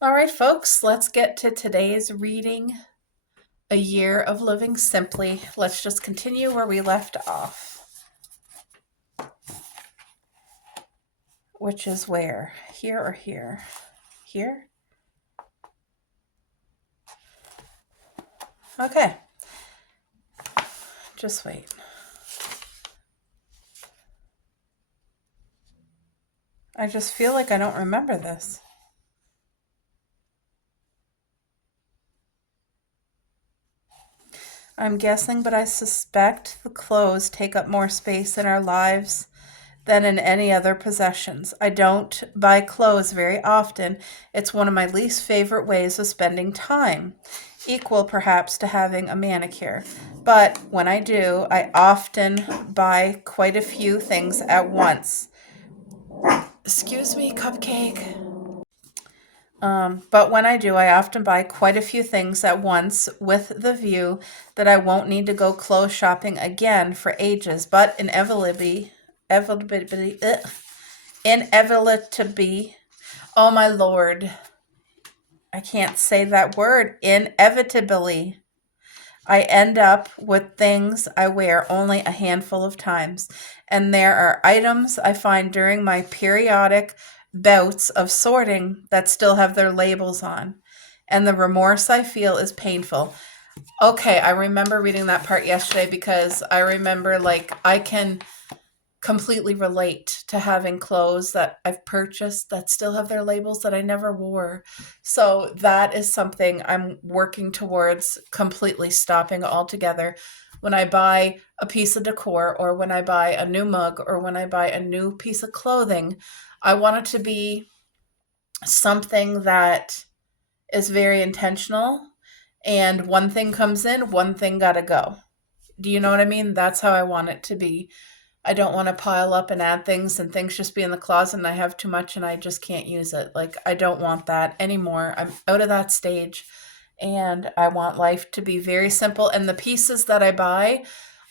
All right, folks, let's get to today's reading, A Year of Living Simply. Let's just continue where we left off, which is where? Here or here? Here? Okay, just wait. I just feel like I don't remember this. I'm guessing, but I suspect the clothes take up more space in our lives than in any other possessions. I don't buy clothes very often. It's one of my least favorite ways of spending time, equal perhaps to having a manicure. But when I do, I often buy quite a few things at once. Excuse me, cupcake. But when I do, I often buy quite a few things at once with the view that I won't need to go clothes shopping again for ages. But inevitably, oh my lord, I can't say that word, inevitably, I end up with things I wear only a handful of times. And there are items I find during my periodic bouts of sorting that still have their labels on. And the remorse I feel is painful. Okay, I remember reading that part yesterday because I remember, like, I can completely relate to having clothes that I've purchased that still have their labels that I never wore. So that is something I'm working towards completely stopping altogether. When I buy a piece of decor or when I buy a new mug or when I buy a new piece of clothing, I want it to be something that is very intentional, and one thing comes in, one thing got to go. Do you know what I mean? That's how I want it to be. I don't want to pile up and add things and things just be in the closet and I have too much and I just can't use it. Like, I don't want that anymore. I'm out of that stage and I want life to be very simple. And the pieces that I buy,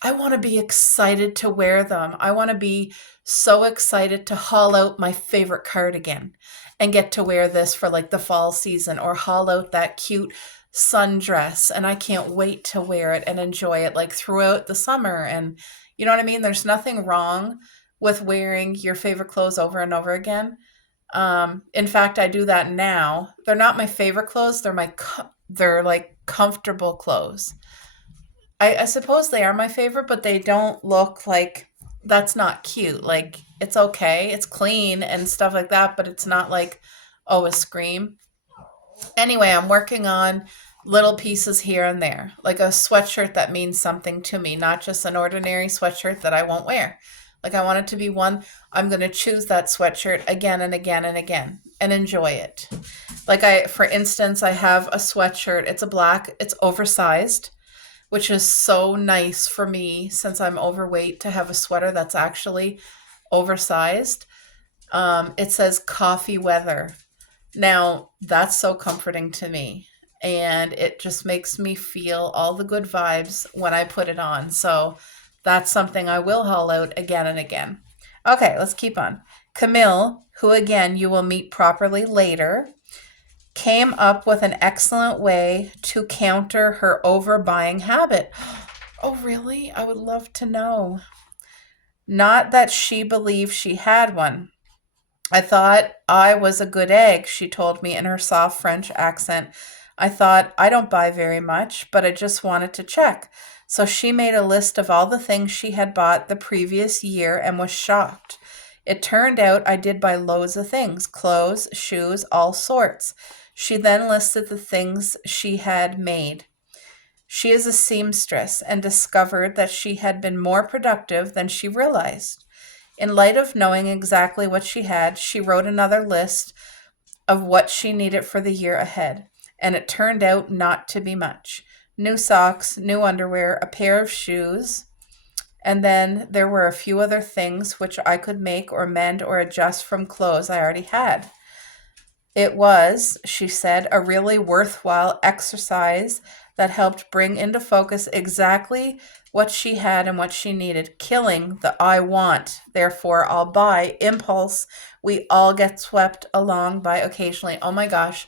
I want to be excited to wear them. I want to be so excited to haul out my favorite cardigan and get to wear this for like the fall season, or haul out that cute sundress and I can't wait to wear it and enjoy it like throughout the summer. And you know what I mean? There's nothing wrong with wearing your favorite clothes over and over again. In fact, I do that now. They're not my favorite clothes. They're like comfortable clothes. I suppose they are my favorite, but they don't look like, that's not cute. Like, it's okay. It's clean and stuff like that, but it's not like, oh, a scream. Anyway, I'm working on little pieces here and there, like a sweatshirt that means something to me, not just an ordinary sweatshirt that I won't wear. Like, I want it to be one I'm going to choose that sweatshirt again and again and again and enjoy it. Like, for instance, I have a sweatshirt. It's a black, it's oversized, which is so nice for me since I'm overweight to have a sweater that's actually oversized. It says coffee weather. Now, that's so comforting to me. And it just makes me feel all the good vibes when I put it on. So that's something I will haul out again and again. Okay, let's keep on. Camille, who again you will meet properly later, came up with an excellent way to counter her overbuying habit. Oh, really? I would love to know. Not that she believed she had one. I thought I was a good egg, she told me in her soft French accent. I thought I don't buy very much, but I just wanted to check. So she made a list of all the things she had bought the previous year and was shocked. It turned out I did buy loads of things, clothes, shoes, all sorts. She then listed the things she had made. She is a seamstress and discovered that she had been more productive than she realized. In light of knowing exactly what she had, she wrote another list of what she needed for the year ahead, and it turned out not to be much. New socks, new underwear, a pair of shoes, and then there were a few other things which I could make or mend or adjust from clothes I already had. It was, she said, a really worthwhile exercise that helped bring into focus exactly what she had and what she needed, killing the I want, therefore I'll buy impulse we all get swept along by occasionally. Oh my gosh.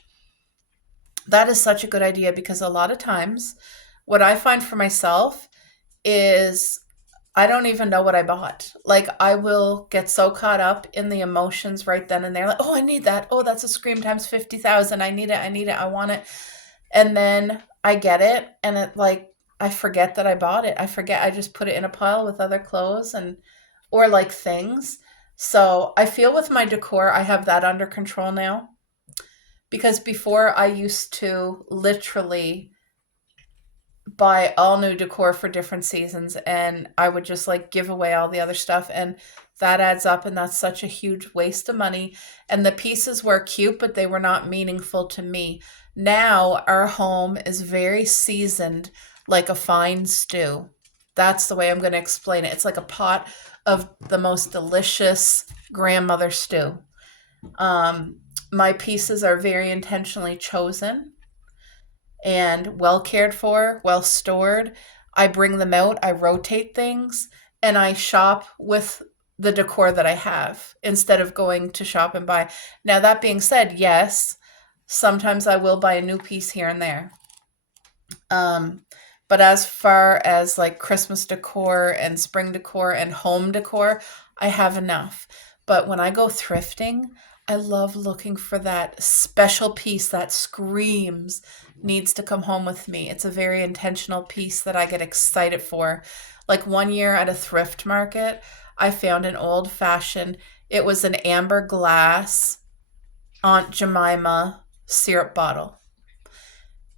That is such a good idea because a lot of times what I find for myself is I don't even know what I bought. Like I will get so caught up in the emotions right then and there. Like, oh, I need that. Oh, that's a scream times 50,000. I need it. I need it. I want it. And then I get it and it like I forget that I bought it. I forget I just put it in a pile with other clothes and or like things. So I feel with my decor I have that under control now because before I used to literally buy all new decor for different seasons and I would just like give away all the other stuff and that adds up and that's such a huge waste of money and the pieces were cute but they were not meaningful to me. Now our home is very seasoned like a fine stew. That's the way I'm going to explain it. It's like a pot of the most delicious grandmother stew. Um, my pieces are very intentionally chosen and well cared for, well stored. I bring them out, I rotate things, and I shop with the decor that I have instead of going to shop and buy. Now, that being said, yes, sometimes I will buy a new piece here and there. Um, but as far as like Christmas decor and spring decor and home decor, I have enough. But when I go thrifting, I love looking for that special piece that screams needs to come home with me. It's a very intentional piece that I get excited for. Like one year at a thrift market, I found an old fashioned, it was an amber glass Aunt Jemima syrup bottle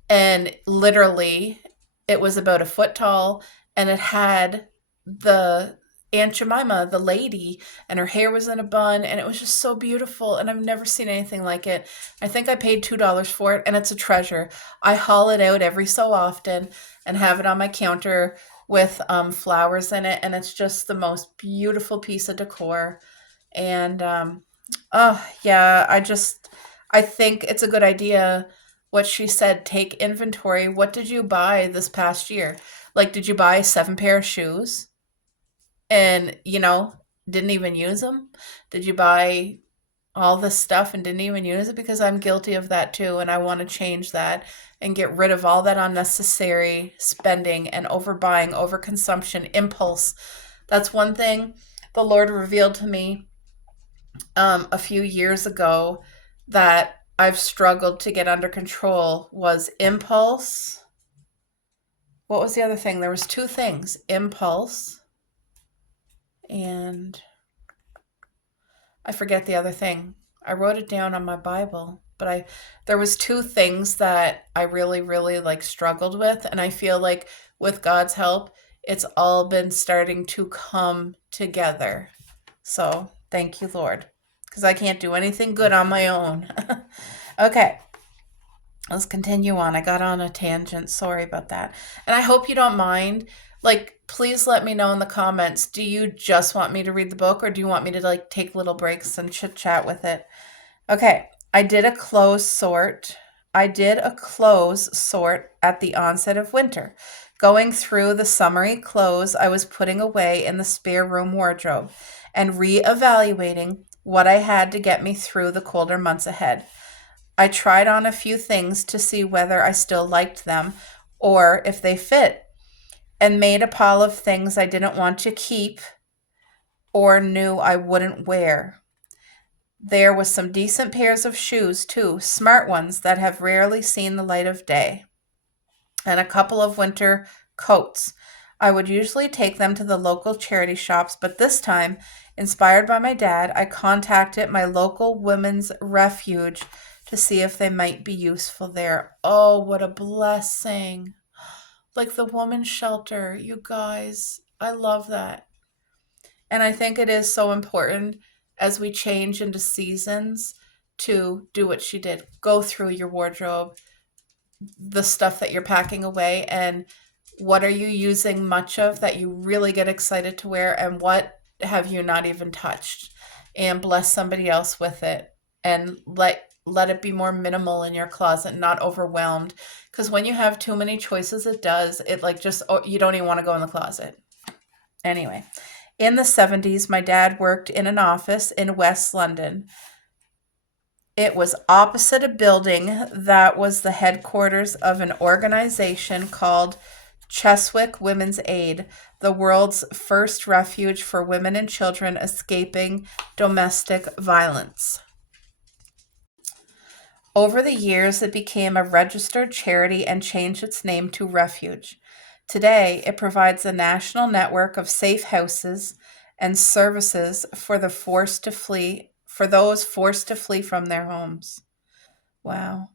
and literally it was about a foot tall and it had the Aunt Jemima, the lady, and her hair was in a bun and it was just so beautiful and I've never seen anything like it. I think I paid $2 for it and it's a treasure. I haul it out every so often and have it on my counter with flowers in it and it's just the most beautiful piece of decor. And oh yeah, I think it's a good idea what she said, take inventory. What did you buy this past year? Like did you buy 7 pair of shoes and, didn't even use them? Did you buy all this stuff and didn't even use it? Because I'm guilty of that too and I want to change that and get rid of all that unnecessary spending and overbuying, overconsumption, impulse. That's one thing the Lord revealed to me a few years ago that I've struggled to get under control was impulse. What was the other thing? There was two things, impulse and I forget the other thing. I wrote it down on my Bible, but I there was two things that I really really like struggled with and I feel like with God's help it's all been starting to come together. So, thank you, Lord, because I can't do anything good on my own. Okay, let's continue on. I got on a tangent. Sorry about that. And I hope you don't mind. Like, please let me know in the comments. Do you just want me to read the book or do you want me to like take little breaks and chit chat with it? Okay, I did a clothes sort. I did a clothes sort at the onset of winter, going through the summery clothes I was putting away in the spare room wardrobe and reevaluating what I had to get me through the colder months ahead. I tried on a few things to see whether I still liked them or if they fit, and made a pile of things I didn't want to keep or knew I wouldn't wear. There was some decent pairs of shoes too, smart ones that have rarely seen the light of day, and a couple of winter coats. I would usually take them to the local charity shops, but this time, inspired by my dad, I contacted my local women's refuge to see if they might be useful there. Oh, what a blessing. Like the woman's shelter, you guys. I love that. And I think it is so important as we change into seasons to do what she did. Go through your wardrobe, the stuff that you're packing away, and what are you using much of that you really get excited to wear, and what have you not even touched? And bless somebody else with it, and let it be more minimal in your closet, not overwhelmed. Because when you have too many choices, it like just, oh, you don't even want to go in the closet. Anyway, in the 70s, my dad worked in an office in West London. It was opposite a building that was the headquarters of an organization called Cheswick Women's Aid, the world's first refuge for women and children escaping domestic violence. Over the years, it became a registered charity and changed its name to Refuge. Today, it provides a national network of safe houses and services for those forced to flee from their homes. Wow.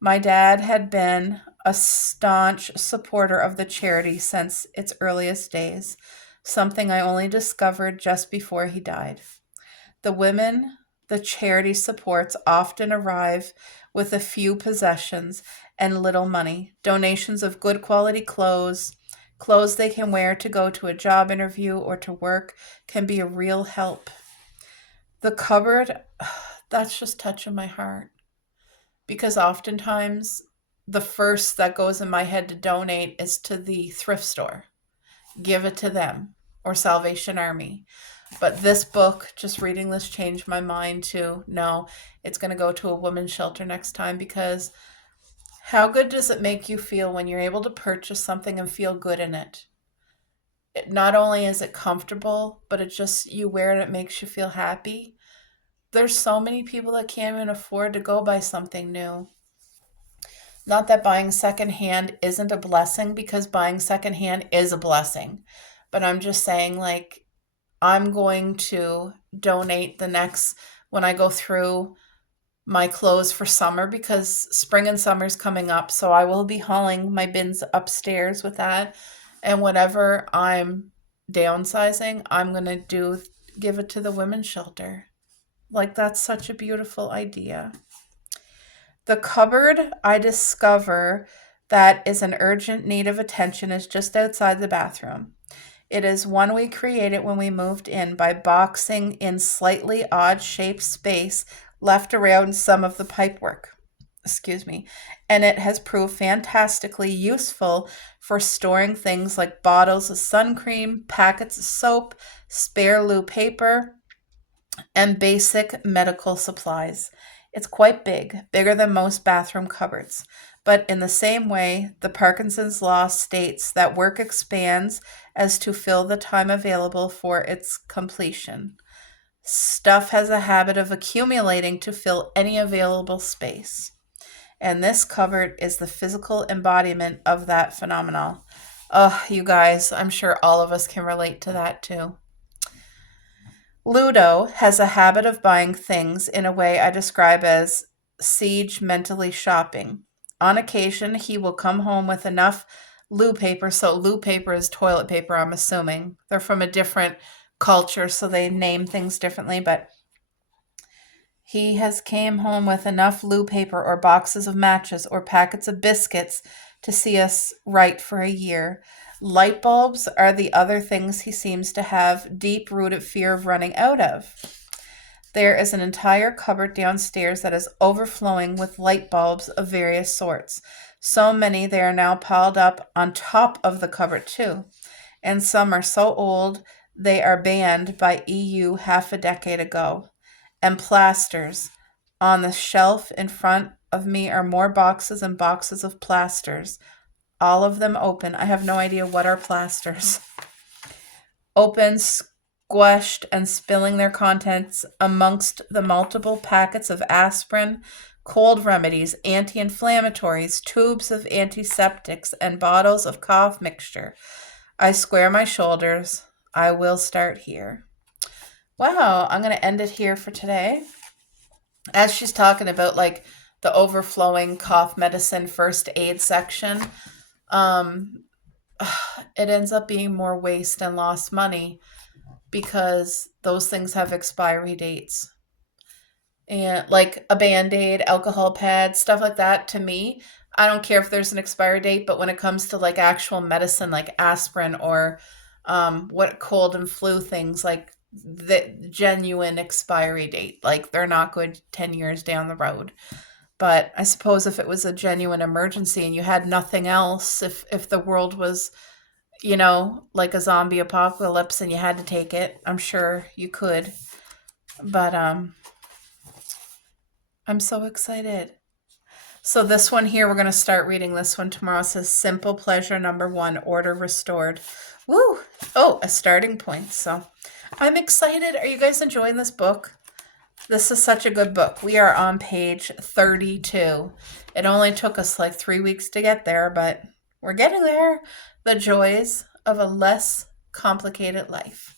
My dad had been a staunch supporter of the charity since its earliest days, something I only discovered just before he died. The women the charity supports often arrive with a few possessions and little money. Donations of good quality clothes they can wear to go to a job interview or to work, can be a real help. The cupboard, that's just touching my heart because oftentimes the first that goes in my head to donate is to the thrift store. Give it to them or Salvation Army. But this book, just reading this, changed my mind to no, it's going to go to a women's shelter next time because how good does it make you feel when you're able to purchase something and feel good in it? Not only is it comfortable, but it just, you wear it, it makes you feel happy. There's so many people that can't even afford to go buy something new. Not that buying secondhand isn't a blessing, because buying secondhand is a blessing. But I'm just saying, like, I'm going to donate when I go through my clothes for summer, because spring and summer is coming up. So I will be hauling my bins upstairs with that. And whatever I'm downsizing, I'm going to give it to the women's shelter. Like, that's such a beautiful idea. The cupboard I discover that is an urgent need of attention is just outside the bathroom. It is one we created when we moved in by boxing in slightly odd shaped space left around some of the pipework. Excuse me. And it has proved fantastically useful for storing things like bottles of sun cream, packets of soap, spare loo paper, and basic medical supplies. It's quite big, bigger than most bathroom cupboards. But in the same way, the Parkinson's law states that work expands as to fill the time available for its completion. Stuff has a habit of accumulating to fill any available space. And this cupboard is the physical embodiment of that phenomenon. Oh, you guys, I'm sure all of us can relate to that too. Ludo has a habit of buying things in a way I describe as siege mentally shopping. On occasion, he will come home with enough loo paper. So loo paper is toilet paper, I'm assuming. They're from a different culture, so they name things differently, but he has came home with enough loo paper or boxes of matches or packets of biscuits to see us right for a year. Light bulbs are the other things he seems to have deep-rooted fear of running out of. There is an entire cupboard downstairs that is overflowing with light bulbs of various sorts. So many they are now piled up on top of the cupboard too. And some are so old they are banned by EU half a decade ago. And plasters. On the shelf in front of me are more boxes and boxes of plasters, all of them open. I have no idea what are plasters. Open, squashed, and spilling their contents amongst the multiple packets of aspirin, cold remedies, anti-inflammatories, tubes of antiseptics, and bottles of cough mixture. I square my shoulders. I will start here. Wow, I'm going to end it here for today. As she's talking about, like, the overflowing cough medicine first aid section, it ends up being more waste and lost money because those things have expiry dates. And like a Band-Aid, alcohol pad, stuff like that, to me, I don't care if there's an expiry date, but when it comes to like actual medicine like aspirin or what cold and flu things, like the genuine expiry date, like they're not good 10 years down the road. But I suppose if it was a genuine emergency and you had nothing else, if the world was, like a zombie apocalypse and you had to take it, I'm sure you could. But I'm so excited. So this one here, we're going to start reading this one tomorrow. It says Simple Pleasure number 1, Order Restored. Woo! Oh, a starting point. So I'm excited. Are you guys enjoying this book? This is such a good book. We are on page 32. It only took us like 3 weeks to get there, but we're getting there. The joys of a less complicated life.